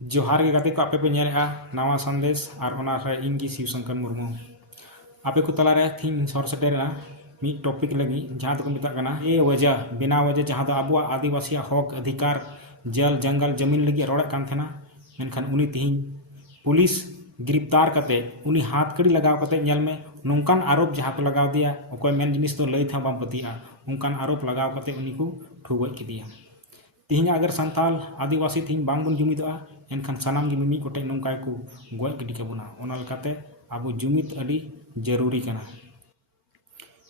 जोहार के गाते को आपे पे नेलेगा नवा संदेश और ओनारे इंगी शिवशंकर मुर्मू आपे को तलारे थीन सर सेटेरा मी टॉपिक लगी जहाँ को मिता कना ए वजह बिना वजह जहाँ अबुआ आदिवासी हक अधिकार जल जंगल जमीन लगी रोड़ा कान थेना मेनखान उनी तिहिन पुलिस गिरफ्तार करते उनी हाथ कड़ी लगाव करते नेल में नौकान आरोप जहाँ को लगाव दिया ओकोय मेन जिनिस तो लई था बाम पतिया उनकान आरोप लगाव करते उनी को ठुगoj किदिया तिहिन अगर संताल आदिवासी तिहिन बांग बन जुमिदोआ एनखान सानाम गी मिमी गोटे नौका को गoj गिडी काबोना ओना लकाते आबो जुमिद अडी जरूरी कना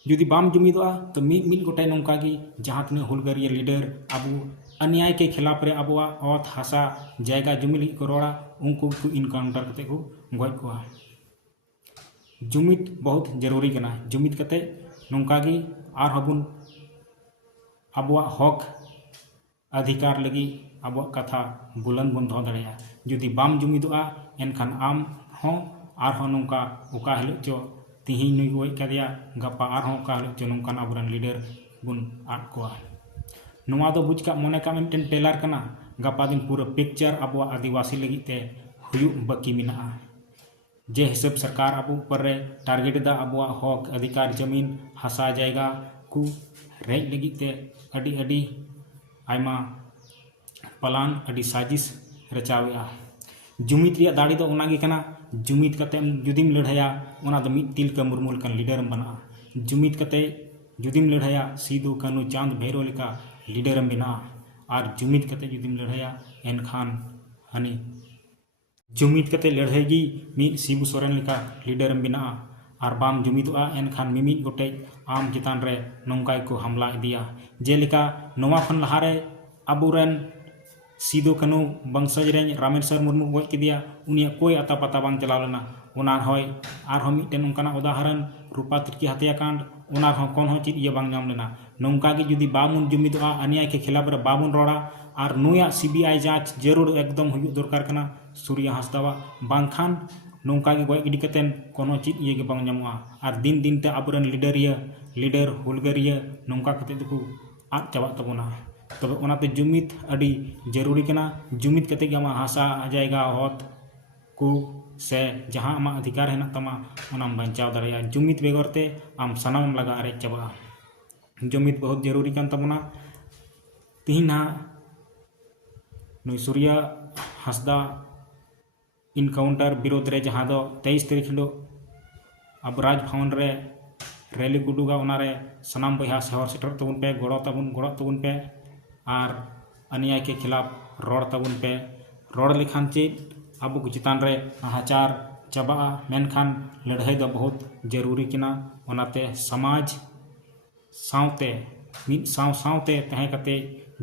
जुदी बाम जुमिदोआ तो मिद गोटे नौका गी जहाँ तने हुलगरिया लीडर आबो अन्याय के खिलाफ रे आबोआ औत हासा जायगा जुमी लगी को रोड़ा उनको को इनकाउंटर करते को गoj कोआ जुमिद बहुत जरूरी कना जुमिद करते नौका गी आर हबुन आबोआ हक अधिकार लगी अब कथा बुलंद बन दो दाड़ा जुदी बाम जुमिदोआ एनखान आम हो आर हो नौका ओका हिलो चो तिहिन नुई गoj कदिया गपा आर हो ओका हिलो चो नौकान आबरन लीडर बुन आद कोआ नोआ दो बुझ का मोने का मिटन टेलर कना गपा दिन पूरा पिक्चर अब आदिवासी लगी ते हुयु बाकी मिना जे हिसाब सरकार अब ऊपर रे टारगेट दा अब हक अधिकार जमीन हासा जायगा को रेज लगी ते अडी अडी आयमा पलान अडी साजिश रचावेआ जुमिद रिया दाड़ी दो ओनागी कना जुमिद कते जुदीम लड़ाया ओना दो मिद तिलका मुर्मू लकन लीडर बना जुमिद कते जुदीम लड़ाया सिदो कानू चांद भैरो लेका लीडर बना और जुमिद कते जुदीम लड़ाया एनखान हनी जुमिद कते लड़ाईगी मिद शिबू सोरेन लेका लीडर बना और बाम जुमिदोआ एनखान मिमिद गोटे आम चितान रे नौकाय को हमला इदिया जेलेका नोवा खन लहारे अबुरेन सिदो कानू बंशज रे रामेश्वर मुर्मू गoj किदिया उनिया कोई अता पता बांग चलाव लेना ओना होय आर हो मिटन उनकाना उदाहरण रूपा तिरकी हत्याकांड ओना हो कोन हो चित ये बांग नाम लेना नौका गी जुदी बामुन जुमिदोआ अन्याय के खिलाफ रे बामुन रोड़ा और नुया सीबीआई जांच जरूर एकदम हुयु दरकार कना सूर्या हासदावा बांगखान नौका गी गoj गिडी कतेन कोनो चित ये गे बांग नामुआ और दिन दिन ते अबरन लीडर हुलगरिया नौका कते दको आद चाबा तबोना तब ओनाते जुमिद अडी जरूरी कना जुमिद कते गे आमा हासा जायगा होत को से जहाँ आमा अधिकार है तमा ओनाम बचाव दाड़िया जुमिद बेगरते आम सनाम लगा अरे चाबा जुमिद बहुत जरूरी कान तबोना तिहिन हा नुई सूर्या हासदा इनकाउंटर विरोध रे जहाँ दो 23 तारीख हिलो अब राजभवन रे रैली गुडुगा ओनारे सनाम बहा सहर सेटर तबुन पे गड़ो तबुन पे और अन्याय के खिलाफ रोड़ तबुन पे रोड़ लेखान चेद अब को चितान रे नाहाचार चाबा मेनखान लड़ाई दो बहुत जरूरी किना ओनाते समाज सावते मिद सावते तहे कते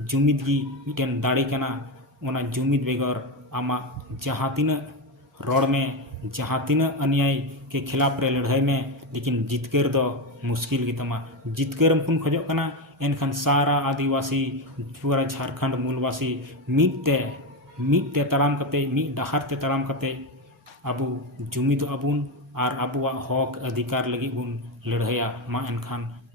जुमिद गी मिटन दाड़ी कना ओना जुमिद बेगर आमा जहाँ तीन रोड़ में जहाँ तीन अन्याय के खिलाफ रे लड़ाई में लेकिन जितकर दो मुश्किल की तमा जितकर कुन खोजो कना एनखान सारा आदिवासी पूरा झारखंड मूलवासी मिदते ताराम कते मिद डाहार ते ताराम कते अबु जुमिद अबुन और अबुआ हक अधिकार लगी बुन लड़ाया मा एनखान